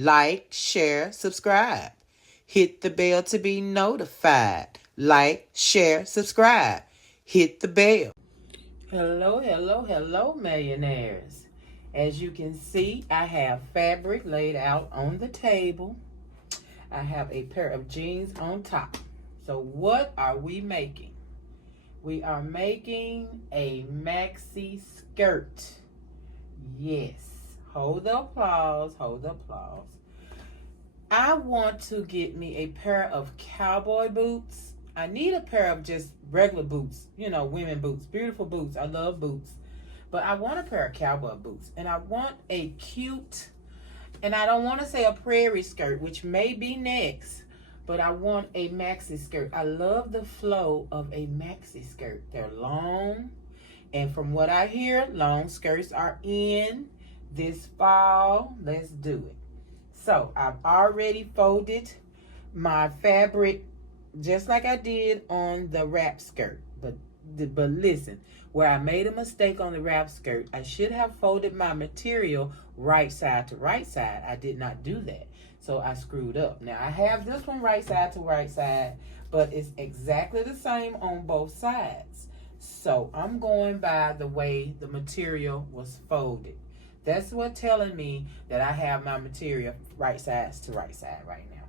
Like, share, subscribe. Hit the bell to be notified. Like, share, subscribe. Hit the bell. Hello, hello, hello, millionaires. As you can see, I have fabric laid out on the table. I have a pair of jeans on top. So what are we making? We are making a maxi skirt. Yes. Hold the applause. Hold the applause. I want to get me a pair of cowboy boots. I need a pair of just regular boots. You know, women boots. Beautiful boots. I love boots. But I want a pair of cowboy boots. And I want a cute, and I don't want to say a prairie skirt, which may be next. But I want a maxi skirt. I love the flow of a maxi skirt. They're long. And from what I hear, long skirts are in this fall. Let's do it. So I've already folded my fabric just like I did on the wrap skirt. But listen, where I made a mistake on the wrap skirt, I should have folded my material right side to right side. I did not do that. So I screwed up. Now I have this one right side to right side, but it's exactly the same on both sides. So I'm going by the way the material was folded. That's what telling me that I have my material right sides to right side right now.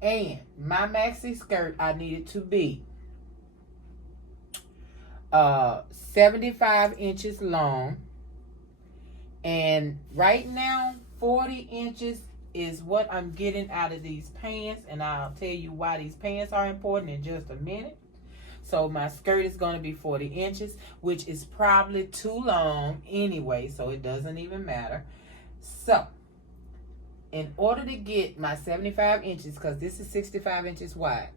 And my maxi skirt, I need it to be 75 inches long. And right now, 40 inches is what I'm getting out of these pants. And I'll tell you why these pants are important in just a minute. So my skirt is going to be 40 inches, which is probably too long anyway, so it doesn't even matter. So, in order to get my 75 inches, because this is 65 inches wide,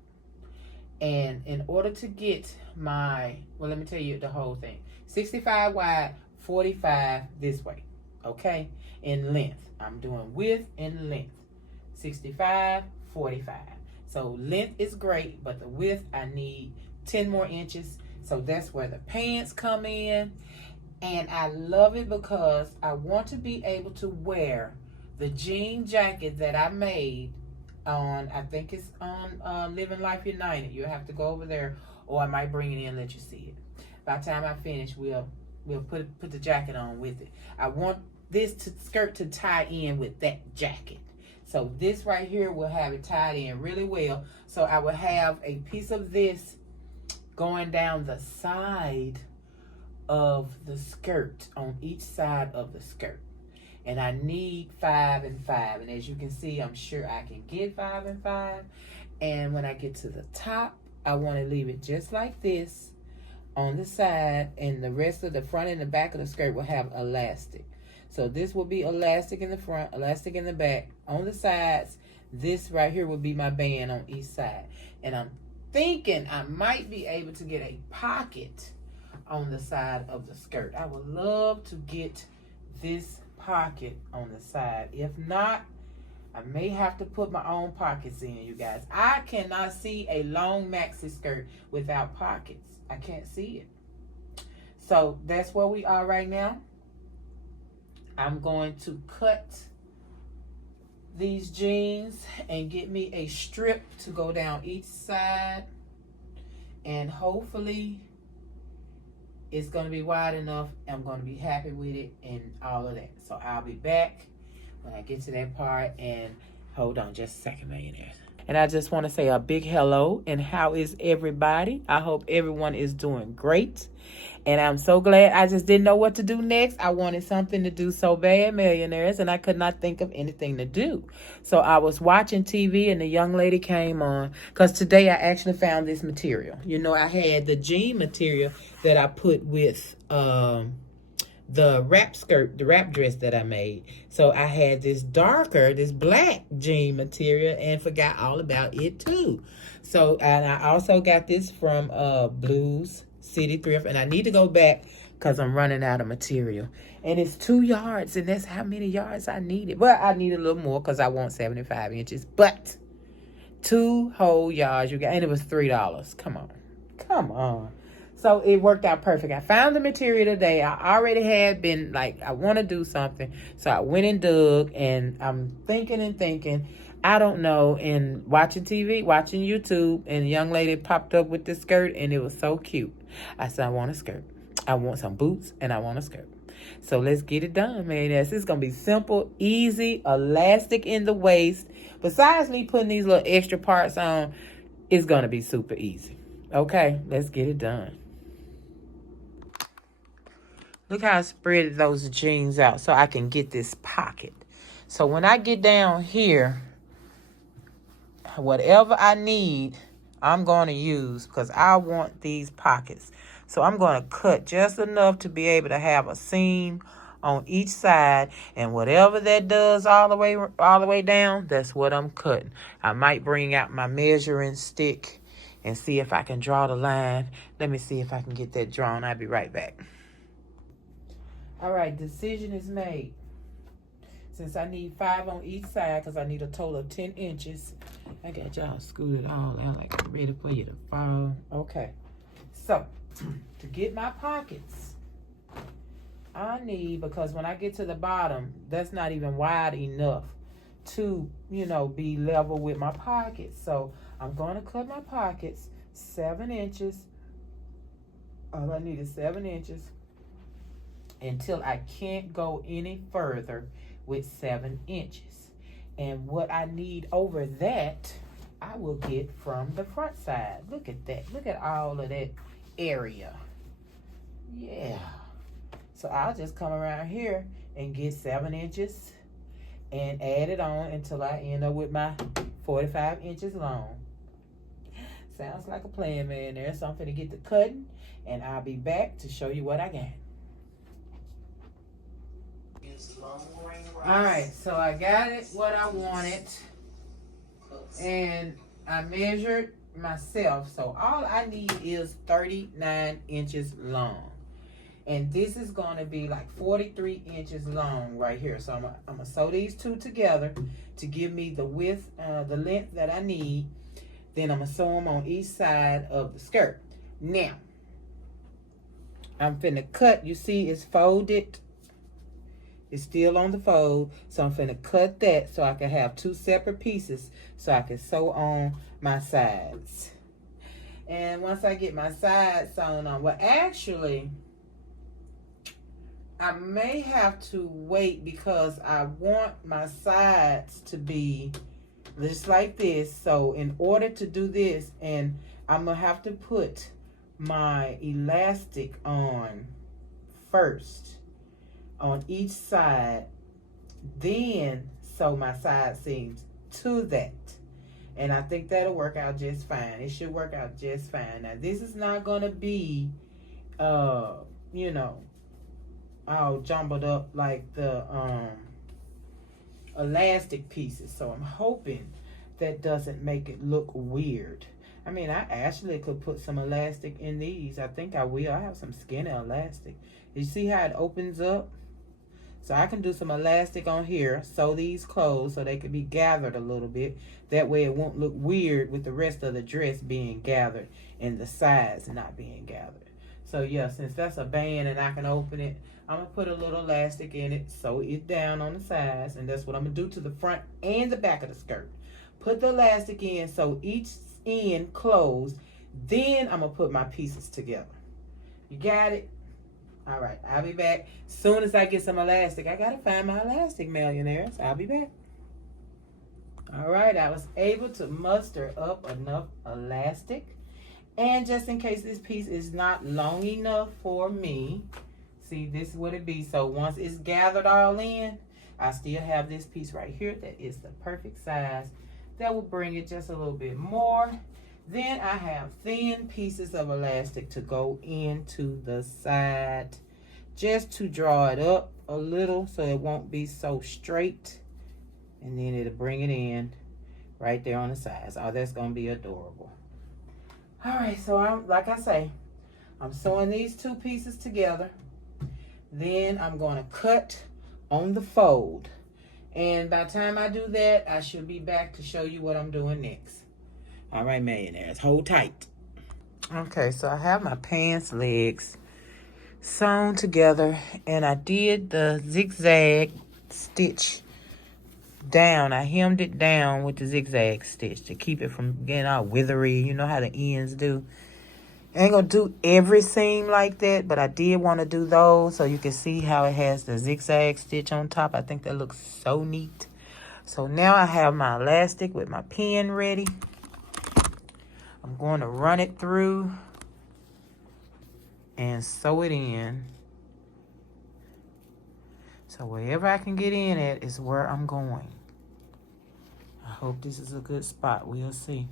and in order to get my, well, let me tell you the whole thing. 65 wide, 45 this way, okay? In length. I'm doing width and length. 65, 45. So length is great, but the width I need 10 more inches. So that's where the pants come in. And I love it because I want to be able to wear the jean jacket that I made on, I think it's on Living Life United. You'll have to go over there, or I might bring it in and let you see it. By the time I finish, we'll put the jacket on with it. I want this skirt to tie in with that jacket. So this right here will have it tied in really well. So I will have a piece of this going down the side of the skirt, on each side of the skirt. And I need 5 and 5. And as you can see, I'm sure I can get 5 and 5. And when I get to the top, I want to leave it just like this on the side. And the rest of the front and the back of the skirt will have elastic. So this will be elastic in the front, elastic in the back. On the sides, this right here will be my band on each side. And I'm thinking I might be able to get a pocket on the side of the skirt. I would love to get this pocket on the side. If not, I may have to put my own pockets in, you guys. I cannot see a long maxi skirt without pockets. I can't see it. So that's where we are right now. I'm going to cut these jeans and get me a strip to go down each side, and hopefully it's going to be wide enough. I'm going to be happy with it and all of that. So I'll be back when I get to that part. And hold on just a second, millionaires. And I just want to say a big hello, and how is everybody? I hope everyone is doing great. And I'm so glad. I just didn't know what to do next. I wanted something to do so bad, millionaires, and I could not think of anything to do. So I was watching TV, and the young lady came on, because today I actually found this material. You know, I had the jean material that I put with the wrap skirt, the wrap dress that I made. So I had this darker, this black jean material, and forgot all about it too. So, and I also got this from Blues City Thrift, and I need to go back because I'm running out of material. And it's 2 yards, and that's how many yards I needed. Well, I need a little more because I want 75 inches, but 2 whole yards, you got, and it was $3. Come on. So it worked out perfect. I found the material today. I already had been like, I want to do something. So I went and dug, and I'm thinking and thinking. I don't know. And watching TV, watching YouTube, and a young lady popped up with this skirt, and it was so cute. I said, I want a skirt. I want some boots, and I want a skirt. So let's get it done, man. This is going to be simple, easy, elastic in the waist. Besides me putting these little extra parts on, it's going to be super easy. Okay, let's get it done. Look how I spread those jeans out so I can get this pocket. So when I get down here, whatever I need, I'm going to use because I want these pockets. So I'm going to cut just enough to be able to have a seam on each side, and whatever that does all the way down, that's what I'm cutting. I might bring out my measuring stick and see if I can draw the line. Let me see if I can get that drawn. I'll be right back. All right, decision is made. Since I need 5 on each side, because I need a total of 10 inches. I got y'all scooted all out like I'm ready for you to fall. Okay. So, to get my pockets, I need, because when I get to the bottom, that's not even wide enough to, be level with my pockets. So, I'm going to cut my pockets 7 inches. All I need is 7 inches. Until I can't go any further with 7 inches. And what I need over that, I will get from the front side. Look at that. Look at all of that area. Yeah. So I'll just come around here and get 7 inches and add it on until I end up with my 45 inches long. Sounds like a plan, man. There's something to get the cutting, and I'll be back to show you what I got. All right, so I got it what I wanted, and I measured myself. So all I need is 39 inches long, and this is going to be like 43 inches long right here. So I'm gonna sew these two together to give me the width, the length that I need. Then I'm gonna sew them on each side of the skirt. Now I'm finna cut. You see, it's folded. It's still on the fold, so I'm finna cut that so I can have 2 separate pieces so I can sew on my sides. And once I get my sides sewn on, well, actually, I may have to wait because I want my sides to be just like this. So in order to do this, and I'm gonna have to put my elastic on first on each side, then sew my side seams to that. And I think that'll work out just fine. It should work out just fine. Now, this is not going to be, all jumbled up like the elastic pieces. So I'm hoping that doesn't make it look weird. I mean, I actually could put some elastic in these. I think I will. I have some skinny elastic. You see how it opens up? So I can do some elastic on here, sew these closed so they can be gathered a little bit. That way it won't look weird with the rest of the dress being gathered and the sides not being gathered. So yeah, since that's a band and I can open it, I'm going to put a little elastic in it, sew it down on the sides, and that's what I'm going to do to the front and the back of the skirt. Put the elastic in, sew each end closed, then I'm going to put my pieces together. You got it? All right, I'll be back. Soon as I get some elastic, I gotta find my elastic, millionaires. I'll be back. All right, I was able to muster up enough elastic. And just in case this piece is not long enough for me, see, this is what it be. So once it's gathered all in, I still have this piece right here that is the perfect size. That will bring it just a little bit more. Then I have thin pieces of elastic to go into the side just to draw it up a little so it won't be so straight. And then it'll bring it in right there on the sides. Oh, that's going to be adorable. All right, so like I say, I'm sewing these 2 pieces together. Then I'm going to cut on the fold. And by the time I do that, I should be back to show you what I'm doing next. All right, millionaires, hold tight. Okay, so I have my pants legs sewn together, and I did the zigzag stitch down. I hemmed it down with the zigzag stitch to keep it from getting all withery. You know how the ends do. I ain't gonna do every seam like that, but I did want to do those so you can see how it has the zigzag stitch on top. I think that looks so neat. So now I have my elastic with my pin ready. I'm going to run it through and sew it in. So wherever I can get in at is where I'm going. I hope this is a good spot. We'll see.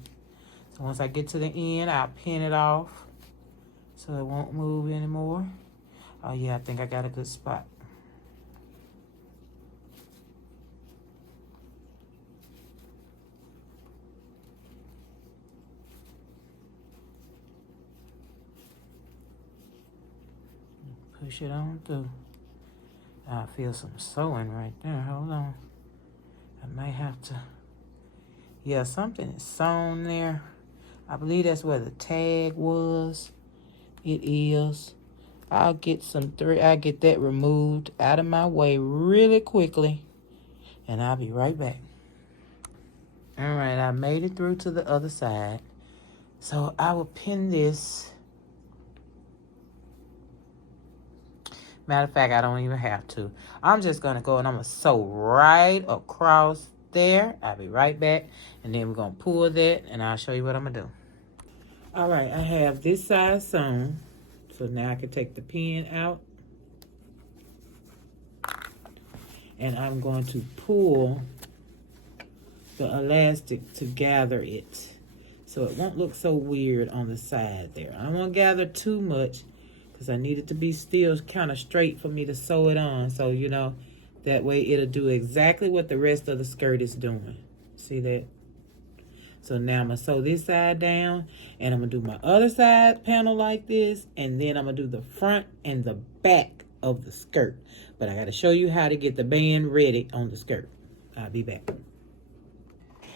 So once I get to the end, I'll pin it off so it won't move anymore. Oh yeah, I think I got a good spot. Push it on through. I feel some sewing right there. Hold on. I might have to. Yeah, something is sewn there. I believe that's where the tag was. It is. I'll get that removed out of my way really quickly. And I'll be right back. All right, I made it through to the other side. So I will pin this. Matter of fact, I don't even have to. I'm just going to go and I'm going to sew right across there. I'll be right back. And then we're going to pull that and I'll show you what I'm going to do. All right, I have this side sewn. So now I can take the pin out. And I'm going to pull the elastic to gather it. So it won't look so weird on the side there. I don't want to gather too much because I need it to be still kind of straight for me to sew it on. So, you know, that way it'll do exactly what the rest of the skirt is doing. See that? So now I'm going to sew this side down, and I'm going to do my other side panel like this, and then I'm going to do the front and the back of the skirt. But I got to show you how to get the band ready on the skirt. I'll be back.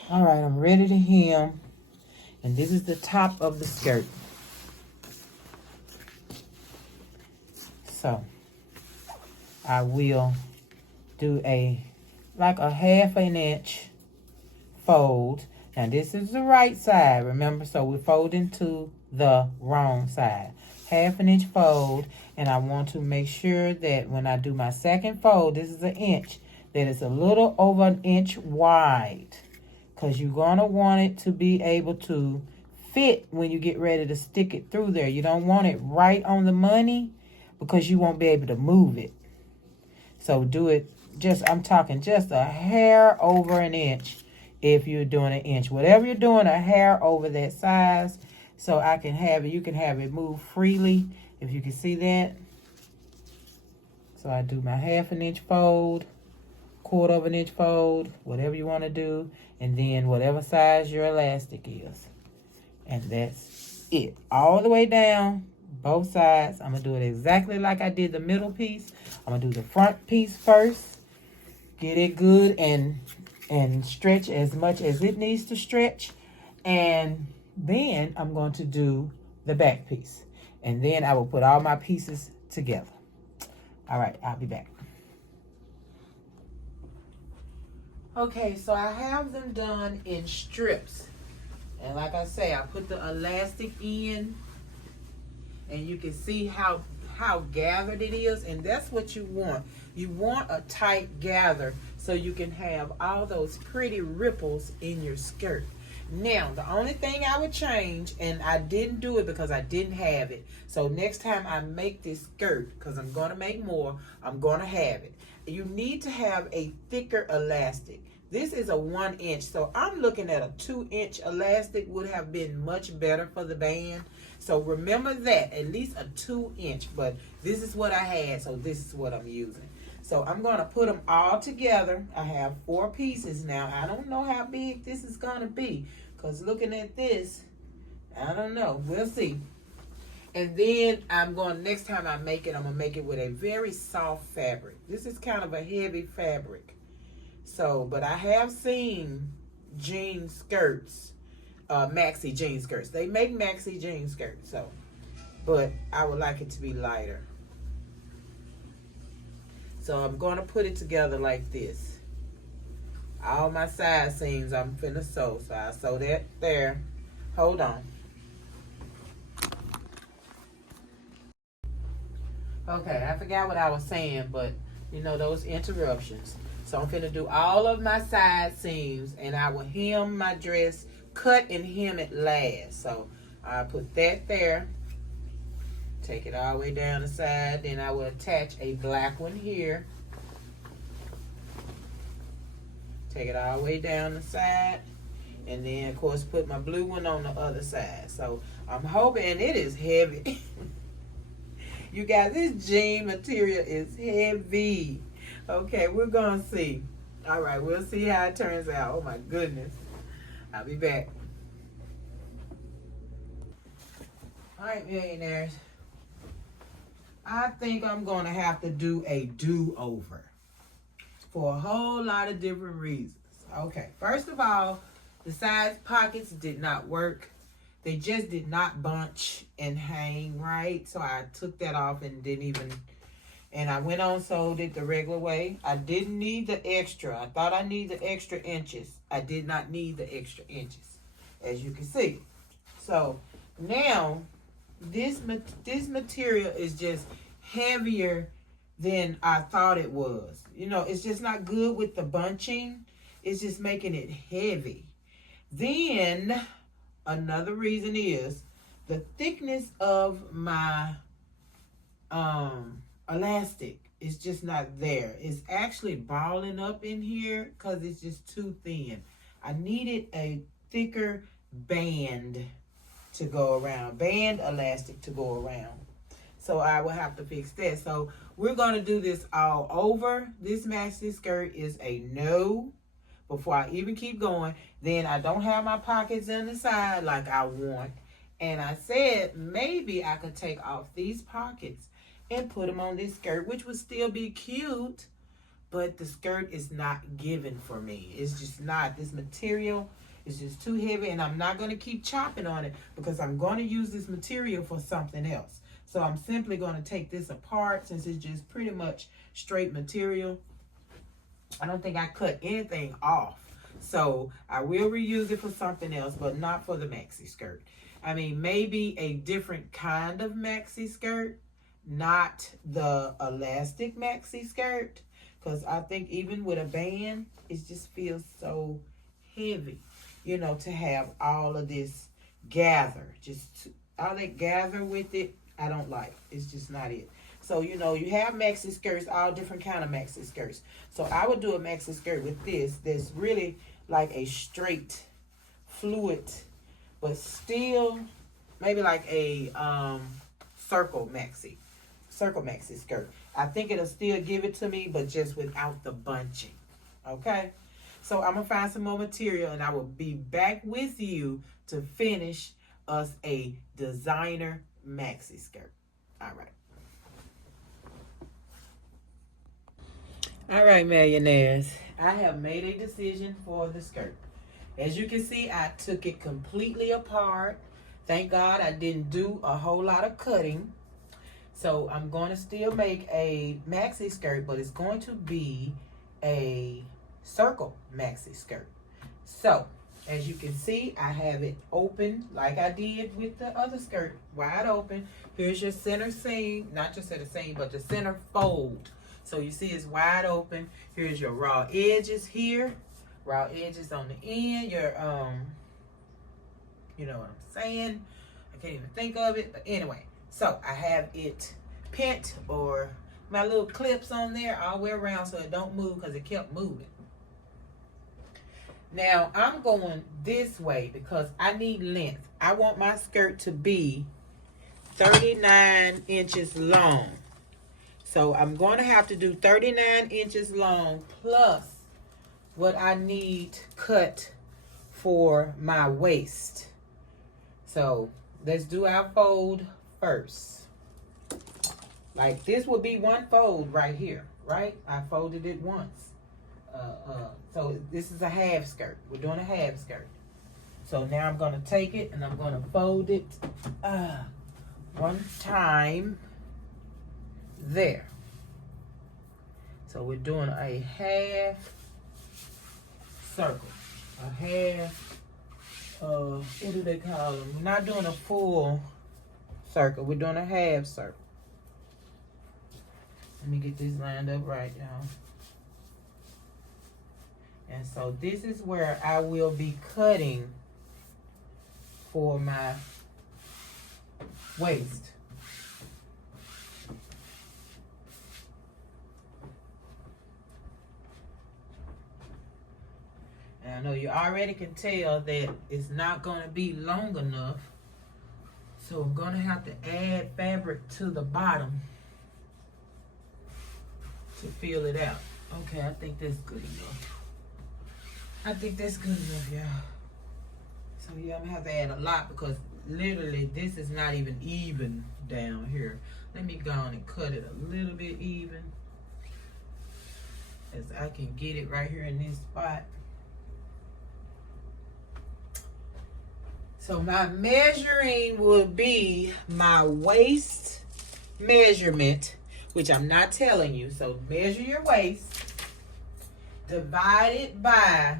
All right, I'm ready to hem, and this is the top of the skirt. So I will do like a 1/2 inch fold. Now this is the right side, remember? So we're folding to the wrong side. 1/2 inch fold, and I want to make sure that when I do my second fold, this is 1 inch, that it's a little over 1 inch wide, because you're going to want it to be able to fit when you get ready to stick it through there. You don't want it right on the money because you won't be able to move it. So do it I'm talking just a hair over 1 inch. If you're doing 1 inch, whatever you're doing, a hair over that size, so I can have it, you can have it move freely, if you can see that. So I do my 1/2 inch fold, 1/4 inch fold, whatever you want to do, and then whatever size your elastic is. And that's it. All the way down, both sides. I'm going to do it exactly like I did the middle piece. I'm going to do the front piece first. Get it good and stretch as much as it needs to stretch. And then I'm going to do the back piece. And then I will put all my pieces together. All right, I'll be back. Okay, so I have them done in strips. And like I say, I put the elastic in, and you can see how gathered it is, and that's what you want. You want a tight gather so you can have all those pretty ripples in your skirt. Now, the only thing I would change, and I didn't do it because I didn't have it, so next time I make this skirt, because I'm going to make more, I'm going to have it. You need to have a thicker elastic. This is a 1 inch, so I'm looking at a 2 inch elastic would have been much better for the band. So remember that, at least a 2 inch, but this is what I had, so this is what I'm using. So I'm going to put them all together. I have 4 pieces now. I don't know how big this is going to be, because looking at this, I don't know. We'll see. And then next time I make it, I'm going to make it with a very soft fabric. This is kind of a heavy fabric. So, but I have seen jean skirts maxi jean skirts. They make maxi jean skirts, so, but I would like it to be lighter. So I'm going to put it together like this. All my side seams I'm finna sew. So I sew that there. Hold on. Okay, I forgot what I was saying, but you know those interruptions. So I'm finna do all of my side seams, and I will hem my dress, cut and hem it last. So I put that there. Take it all the way down the side. Then I will attach a black one here. Take it all the way down the side. And then, of course, put my blue one on the other side. So I'm hoping, and it is heavy. You guys, this jean material is heavy. Okay, we're going to see. All right, we'll see how it turns out. Oh, my goodness. I'll be back. All right, millionaires. I think I'm going to have to do a do-over for a whole lot of different reasons. Okay, first of all, the side pockets did not work. They just did not bunch and hang right. So I took that off and didn't even, and I went on sewed it the regular way. I didn't need the extra. I thought I needed the extra inches. I did not need the extra inches, as you can see. So now, this material is just heavier than I thought it was. You know, it's just not good with the bunching. It's just making it heavy. Then, another reason is the thickness of my elastic is just not there. It's actually balling up in here because it's just too thin. I needed a thicker band to go around, band elastic to go around. So I will have to fix that. So we're going to do this all over. This maxi skirt is a no before I even keep going. Then I don't have my pockets on the side like I want. And I said maybe I could take off these pockets and put them on this skirt, which would still be cute. But the skirt is not given for me. It's just not. This material is just too heavy, and I'm not going to keep chopping on it because I'm going to use this material for something else. So I'm simply going to take this apart since it's just pretty much straight material. I don't think I cut anything off. So I will reuse it for something else, but not for the maxi skirt. I mean, maybe a different kind of maxi skirt, not the elastic maxi skirt, because I think even with a band, it just feels so heavy, you know, to have all of this gather. Just all that gather with it, I don't like. It's just not it. So, you know, you have maxi skirts, all different kind of maxi skirts. So I would do a maxi skirt with this that's really like a straight, fluid, but still maybe like a circle maxi skirt. I think it'll still give it to me, but just without the bunching. Okay? So I'm going to find some more material, and I will be back with you to finish us a designer maxi skirt. All right. All right, millionaires. I have made a decision for the skirt. As you can see, I took it completely apart. Thank God I didn't do a whole lot of cutting. So I'm going to still make a maxi skirt, but it's going to be a circle maxi skirt. So, as you can see, I have it open like I did with the other skirt, wide open. Here's your center seam, not your center seam, but the center fold. So you see it's wide open. Here's your raw edges here, raw edges on the end. Your you know what I'm saying? I can't even think of it, but anyway. So I have it pent, or my little clips on there all the way around so it don't move because it kept moving. Now I'm going this way because I need length. I want my skirt to be 39 inches long. So I'm going to have to do 39 inches long plus what I need cut for my waist. So let's do our fold first. Like this would be one fold right here, right? I folded it once. So this is a half skirt. We're doing a half skirt. So now I'm going to take it and I'm going to fold it one time there. So we're doing a half circle, a half, what do they call them? We're not doing a full circle, we're doing a half circle. Let me get this lined up right, y'all. And so this is where I will be cutting for my waist. And I know you already can tell that it's not going to be long enough. So I'm going to have to add fabric to the bottom to fill it out. Okay, I think that's good enough. I think that's good enough, y'all. So yeah, I'm gonna have to add a lot because literally this is not even down here. Let me go on and cut it a little bit even, as I can get it right here in this spot. So my measuring will be my waist measurement, which I'm not telling you. So measure your waist, divided by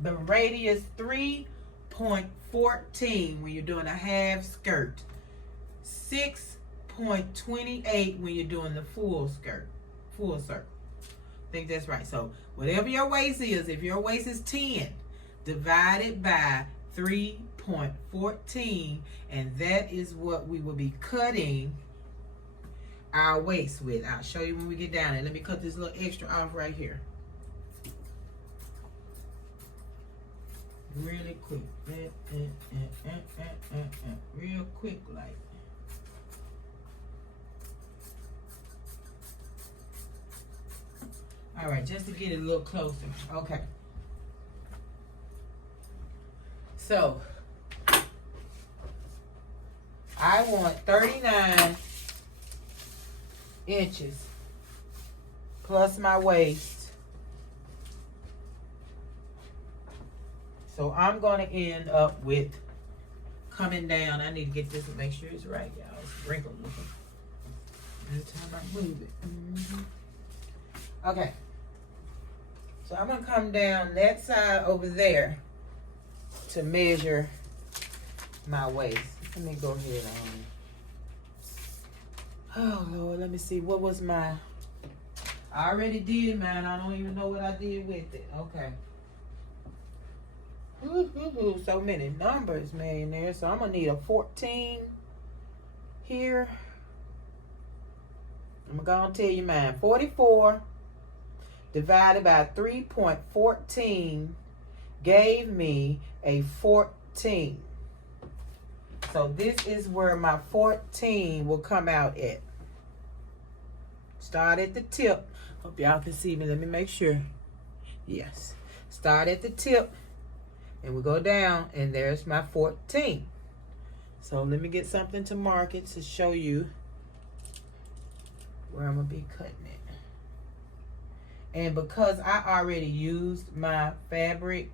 the radius 3.14 when you're doing a half skirt, 6.28 when you're doing the full skirt, full circle. I think that's right. So whatever your waist is, if your waist is 10, divided by 3.14, and that is what we will be cutting our waist with. I'll show you when we get down there. Let me cut this little extra off right here. Really quick. Real quick like. All right, just to get it a little closer. Okay. So, I want 39 inches plus my waist. So I'm going to end up with coming down. I need to get this and make sure it's right, y'all. It's wrinkled looking. Every time I move it. Okay. So I'm going to come down that side over there to measure my waist. Let me go ahead on. Oh, Lord. Let me see. What was my... I already did mine. I don't even know what I did with it. Okay. So many numbers, man, there. So I'm gonna need a 14 here. I'm gonna tell you mine. 44 divided by 3.14 gave me a 14. So this is where my 14 will come out at. Start at the tip. Hope y'all can see me. Let me make sure. Yes. Start at the tip. And we go down, and there's my 14. So let me get something to mark it to show you where I'm going to be cutting it. And because I already used my fabric,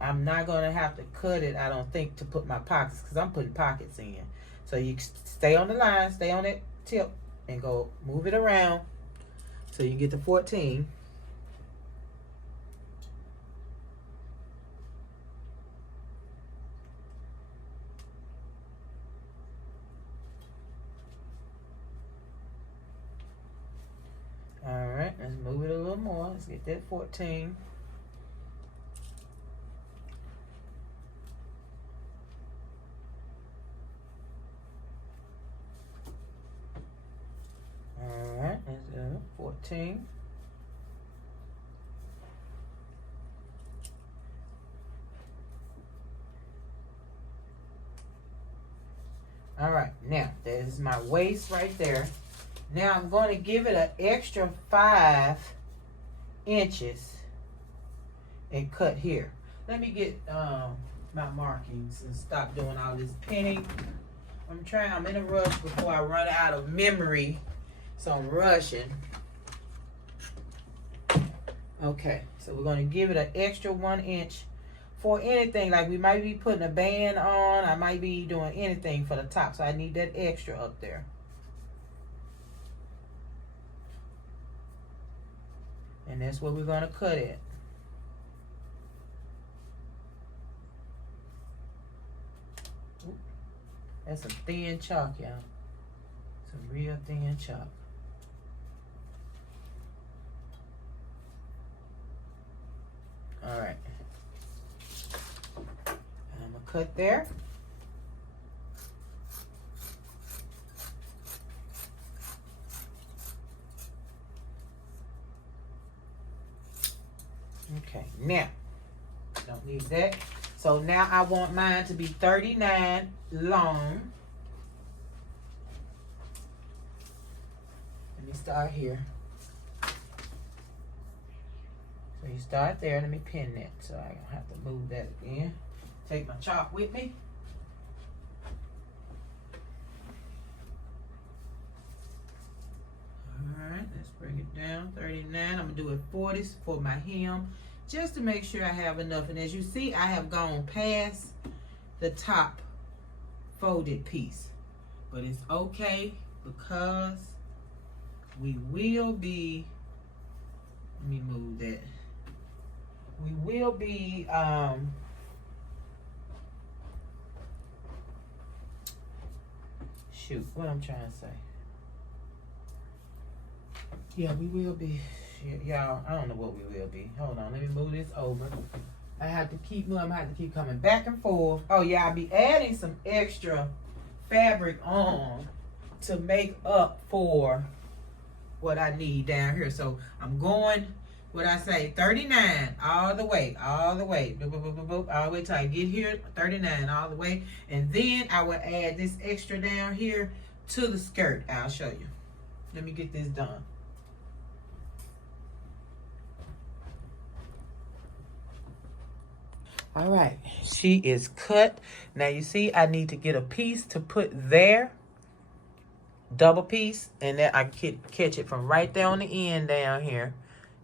I'm not going to have to cut it, I don't think, to put my pockets, because I'm putting pockets in. So you stay on the line, stay on that tip, and go move it around so you can get the 14. Alright, let's move it a little more. Let's get that 14. Alright, let's do 14. Alright, now there's my waist right there. Now I'm going to give it an extra 5 inches and cut here. Let me get my markings and stop doing all this pinning. I'm in a rush before I run out of memory, so I'm rushing. Okay, so we're going to give it an extra 1 inch for anything. Like we might be putting a band on. I might be doing anything for the top. So I need that extra up there. And that's where we're going to cut it. That's some thin chalk, y'all. Some real thin chalk. All right. I'm going to cut there. Okay, now, don't need that. So now I want mine to be 39 long. Let me start here. So you start there. Let me pin that so I don't have to move that again. Take my chalk with me. Alright, let's bring it down. 39. I'm going to do it 40 for my hem, just to make sure I have enough. And as you see, I have gone past the top folded piece. But it's okay because we will be, let me move that. We will be shoot, what I'm trying to say. Yeah, we will be. Y'all, I don't know what we will be. Hold on, let me move this over. I have to keep moving. I have to keep coming back and forth. Oh yeah, I'll be adding some extra fabric on to make up for what I need down here. So I'm going, what I say, 39 all the way, all the way, boop, boop, boop, boop, boop, all the way till I get here, 39 all the way. And then I will add this extra down here to the skirt. I'll show you. Let me get this done. All right, she is cut. Now you see I need to get a piece to put there, double piece, and then I can catch it from right there on the end down here,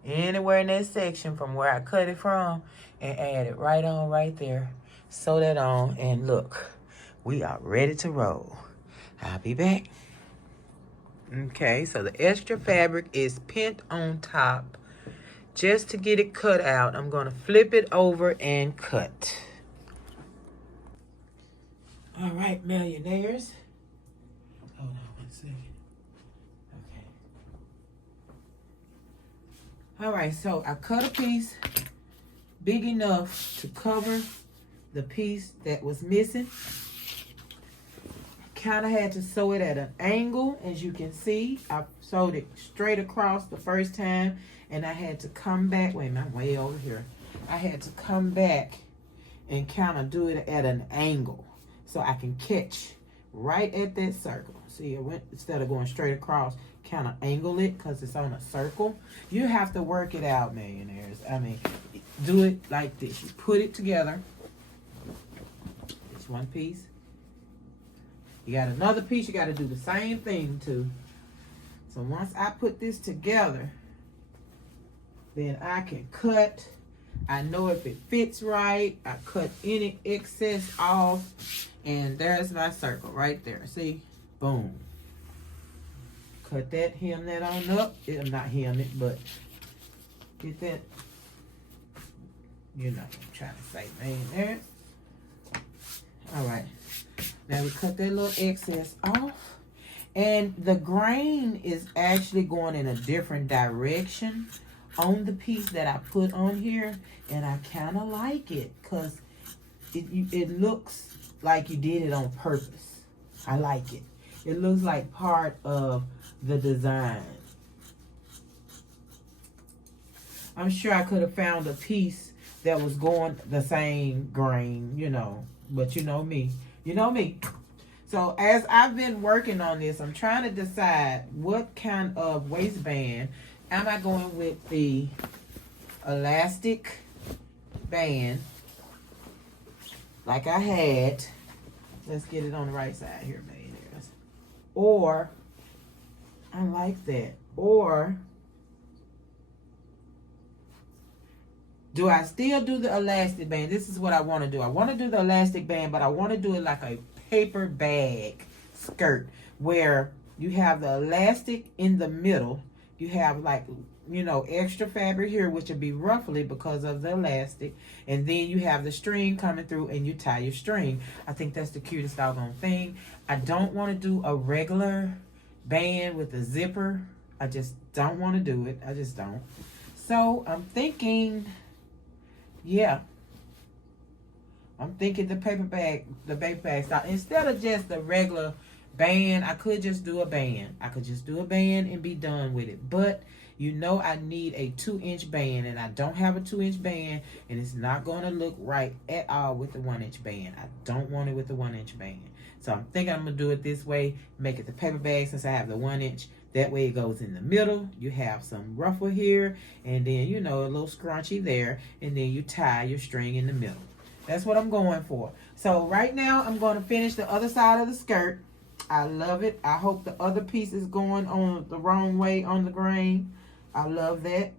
anywhere in that section from where I cut it from, and add it right on right there. Sew that on, and look, we are ready to roll. I'll be back. Okay, so the extra fabric is pinned on top. Just to get it cut out, I'm going to flip it over and cut. All right, millionaires. Hold on 1 second. Okay. All right, so I cut a piece big enough to cover the piece that was missing. Kind of had to sew it at an angle, as you can see. I sewed it straight across the first time, and I had to come back. Wait a minute, I'm way over here. I had to come back and kind of do it at an angle so I can catch right at that circle. See, I went, instead of going straight across, kind of angle it because it's on a circle. You have to work it out, millionaires. I mean, do it like this. You put it together. It's one piece. You got another piece, you got to do the same thing too. So once I put this together, then I can cut. I know if it fits right. I cut any excess off, and there's my circle right there. See? Boom. Cut that, hem that on up. It'll not hem it, but get that. You know what I'm trying to say, man. There. All right. Now we cut that little excess off. And the grain is actually going in a different direction on the piece that I put on here. And I kind of like it because it looks like you did it on purpose. I like it. It looks like part of the design. I'm sure I could have found a piece that was going the same grain, you know. But you know me. You know me. So as I've been working on this, I'm trying to decide what kind of waistband. Am I going with the elastic band like I had? Let's get it on the right side here, millionaires. Or, I like that. Or, Do I still do the elastic band? This is what I want to do. I want to do the elastic band, but I want to do it like a paper bag skirt where you have the elastic in the middle. You have like, you know, extra fabric here, which will be roughly because of the elastic. And then you have the string coming through and you tie your string. I think that's the cutest doggone thing. I don't want to do a regular band with a zipper. I just don't want to do it. I just don't. So I'm thinking, yeah, I'm thinking the paper bag style. Instead of just the regular band, I could just do a band. I could just do a band and be done with it. But you know I need a 2-inch band, and I don't have a 2-inch band, and it's not going to look right at all with the 1-inch band. I don't want it with the 1-inch band. So I'm thinking I'm going to do it this way, make it the paper bag since I have the 1-inch. That way it goes in the middle. You have some ruffle here, and then, you know, a little scrunchy there, and then you tie your string in the middle. That's what I'm going for. So right now I'm going to finish the other side of the skirt. I love it. I hope the other piece is going on the wrong way on the grain. I love that.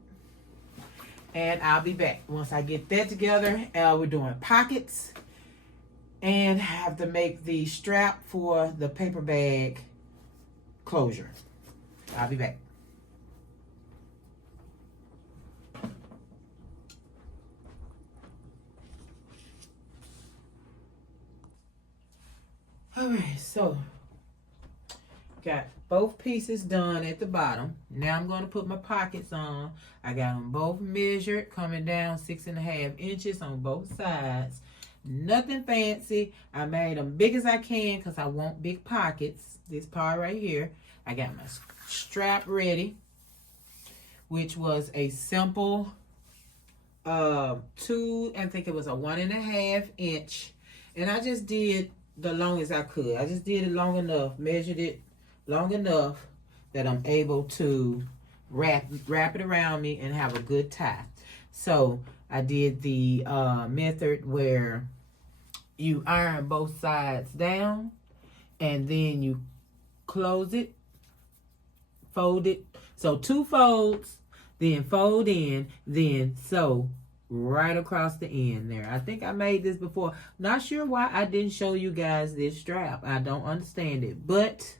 And I'll be back once I get that together. We're doing pockets, and have to make the strap for the paper bag closure. I'll be back. All right, so got both pieces done at the bottom. Now I'm going to put my pockets on. I got them both measured, coming down 6.5 inches on both sides. Nothing fancy. I made them big as I can because I want big pockets. This part right here. I got my strap ready, which was a simple I think it was a 1.5 inch. And I just did the longest I could. I just did it long enough, measured it long enough that I'm able to wrap it around me and have a good tie. So I did the method where you iron both sides down, and then you close it, fold it. So 2 folds, then fold in, then sew right across the end there. I think I made this before. Not sure why I didn't show you guys this strap. I don't understand it, but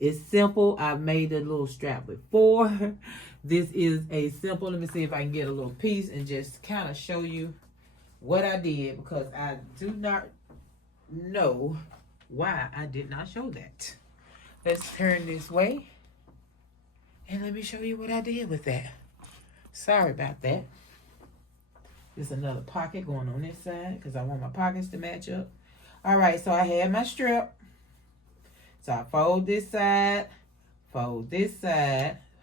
it's simple. I've made a little strap before. This is a simple. Let me see if I can get a little piece and just kind of show you what I did, because I do not know why I did not show that. Let's turn this way and let me show you what I did with that. Sorry about that. There's another pocket going on this side because I want my pockets to match up. All right, so I had my strap. So I fold this side,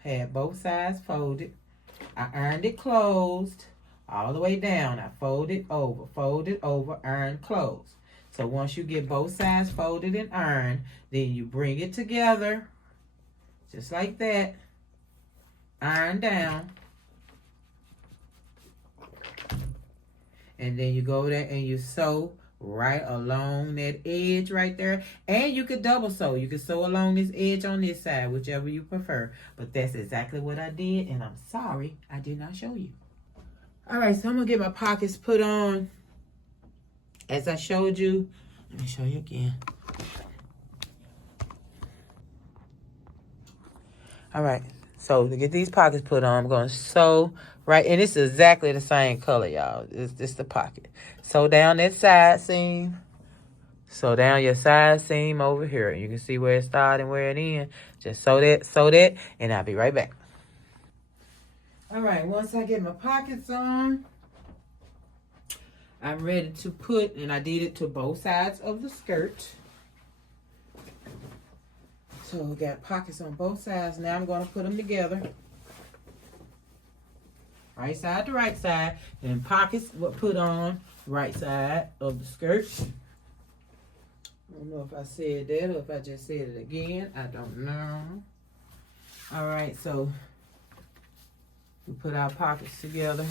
had both sides folded. I ironed it closed all the way down. I fold it over, iron closed. So once you get both sides folded and ironed, then you bring it together just like that. Iron down. And then you go there and you sew right along that edge right there. And you could double sew. You could sew along this edge on this side, whichever you prefer. But that's exactly what I did, and I'm sorry I did not show you. All right, so I'm going to get my pockets put on as I showed you. Let me show you again. All right, so to get these pockets put on, I'm going to sew right, and it's exactly the same color, y'all. It's the pocket. Sew down that side seam. Sew down your side seam over here. You can see where it started and where it ends. Just sew that, and I'll be right back. All right, once I get my pockets on, I'm ready to put, and I did it to both sides of the skirt. So we got pockets on both sides. Now I'm going to put them together. Right side to right side, and pockets were put on right side of the skirt. I don't know if I said that or if I just said it again. I don't know. All right, so we put our pockets together.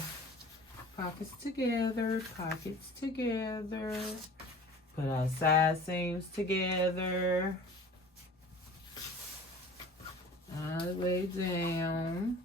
Pockets together, pockets together. Put our side seams together. All the way down.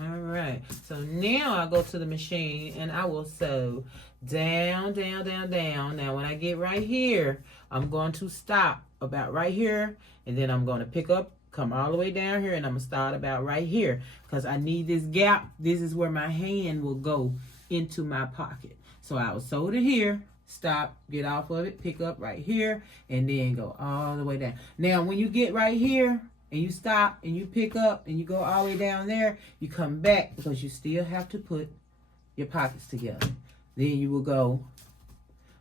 All right. So now I go to the machine and I will sew down, down, down, down. Now when I get right here, I'm going to stop about right here, and then I'm going to pick up, come all the way down here, and I'm going to start about right here because I need this gap. This is where my hand will go into my pocket. So I will sew it here, stop, get off of it, pick up right here, and then go all the way down. Now when you get right here, and you stop and you pick up and you go all the way down there, you come back because you still have to put your pockets together. Then you will go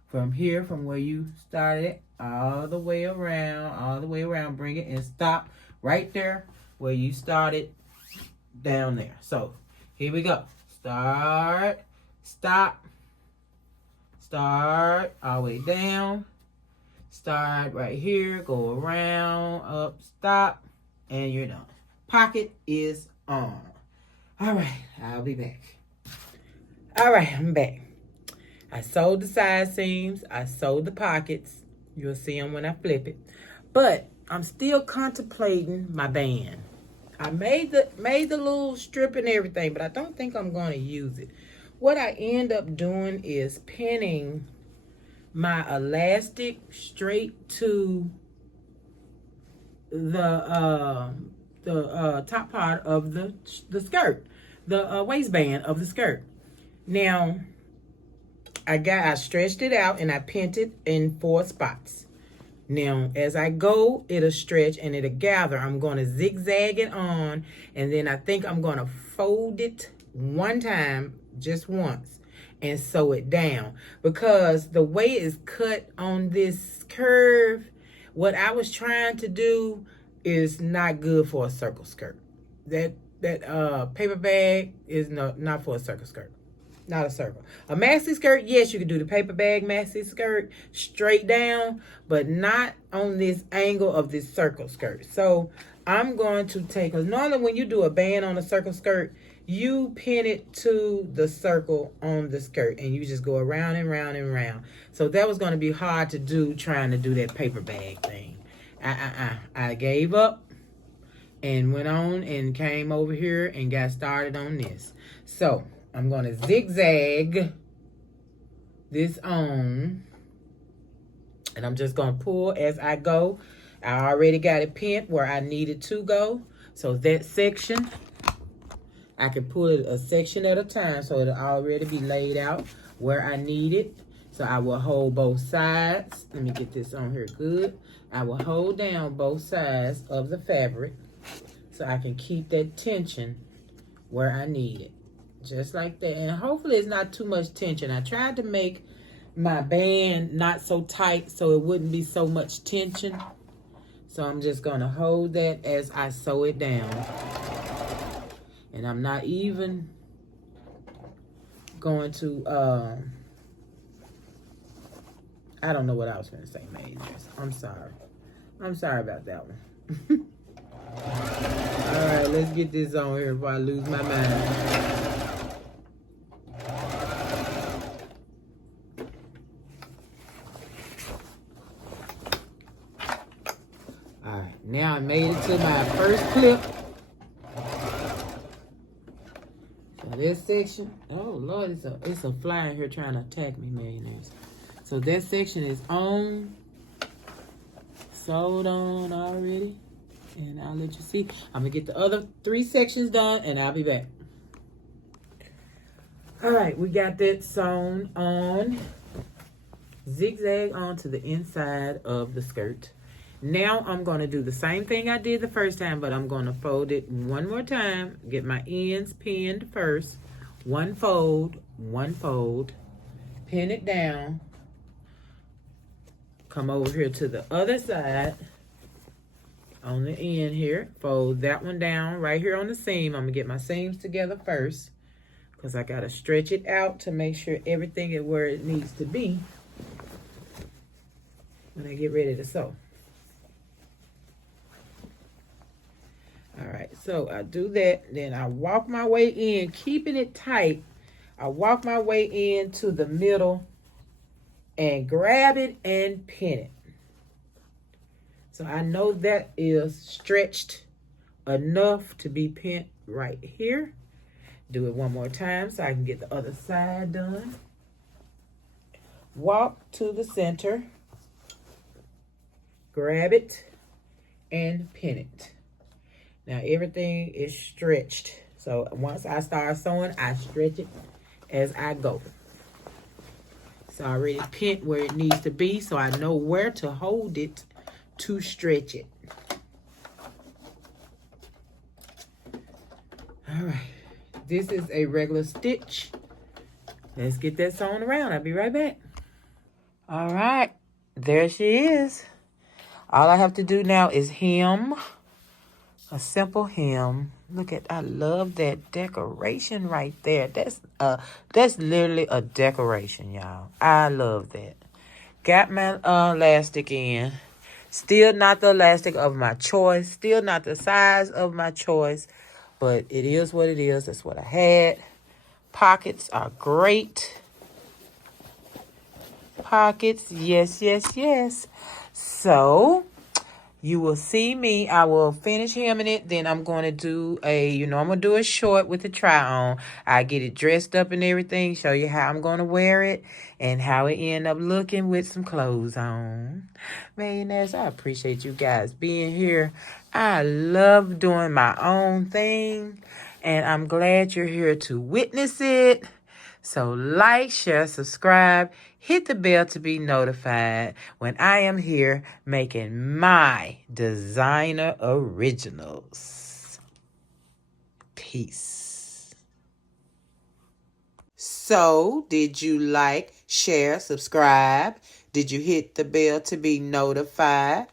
from here, from where you started, all the way around, bring it and stop right there where you started down there. So here we go. Start, stop, start, all the way down, start right here, go around, up, stop, and you're done. Pocket is on. All right, I'll be back. All right, I'm back. I sewed the side seams. I sewed the pockets. You'll see them when I flip it. But I'm still contemplating my band. I made the little strip and everything, but I don't think I'm going to use it. What I end up doing is pinning my elastic straight to the top part of the skirt, the waistband of the skirt. Now, I stretched it out and I pinned it in 4 spots. Now, as I go, it'll stretch and it'll gather. I'm going to zigzag it on, and then I think I'm going to fold it one time, just once, and sew it down. Because the way it's cut on this curve, what I was trying to do is not good for a circle skirt. That paper bag is not for a circle skirt. Not a circle. A maxi skirt, yes, you can do the paper bag maxi skirt straight down, but not on this angle of this circle skirt. So I'm going to take, because normally when you do a band on a circle skirt, you pin it to the circle on the skirt and you just go around and round and round. So that was going to be hard to do, trying to do that paper bag thing. I gave up and went on and came over here and got started on this. So I'm going to zigzag this on, and I'm just going to pull as I go. I already got it pinned where I need it to go. So that section, I can pull it a section at a time, so it'll already be laid out where I need it. So I will hold both sides. Let me get this on here good. I will hold down both sides of the fabric so I can keep that tension where I need it. Just like that. And hopefully it's not too much tension. I tried to make my band not so tight so it wouldn't be so much tension. So I'm just going to hold that as I sew it down. And I'm not even going to, I don't know what I was going to say, man. I'm sorry. I'm sorry about that one. All right, let's get this on here before I lose my mind. All right, now I made it to my first clip. So this section, oh Lord, it's a fly in here trying to attack me, millionaires. So that section is on, sewed on already, and I'll let you see. I'm gonna get the other 3 sections done, and I'll be back. All right, we got that sewn on, zigzag onto the inside of the skirt. Now I'm going to do the same thing I did the first time, but I'm going to fold it one more time. Get my ends pinned first. One fold, pin it down. Come over here to the other side on the end here. Fold that one down right here on the seam. I'm going to get my seams together first because I got to stretch it out to make sure everything is where it needs to be when I get ready to sew. All right, so I do that, then I walk my way in, keeping it tight. I walk my way into the middle and grab it and pin it. So I know that is stretched enough to be pinned right here. Do it one more time so I can get the other side done. Walk to the center. Grab it and pin it. Now everything is stretched. So once I start sewing, I stretch it as I go. It's already pinned where it needs to be, so I know where to hold it to stretch it. All right, this is a regular stitch. Let's get that sewn around. I'll be right back. All right, there she is. All I have to do now is hem, a simple hem. Look at, I love that decoration right there. That's literally a decoration, y'all. I love that. Got my elastic in. Still not the elastic of my choice. Still not the size of my choice. But it is what it is. That's what I had. Pockets are great. Pockets, yes, yes, yes. So you will see me. I will finish hemming it. Then I'm going to do I'm going to do a short with the try on. I get it dressed up and everything. Show you how I'm going to wear it and how it end up looking with some clothes on. Millionaires, I appreciate you guys being here. I love doing my own thing. And I'm glad you're here to witness it. So like, share, subscribe, hit the bell to be notified when I am here making my designer originals. Peace. So, did you like, share, subscribe? Did you hit the bell to be notified?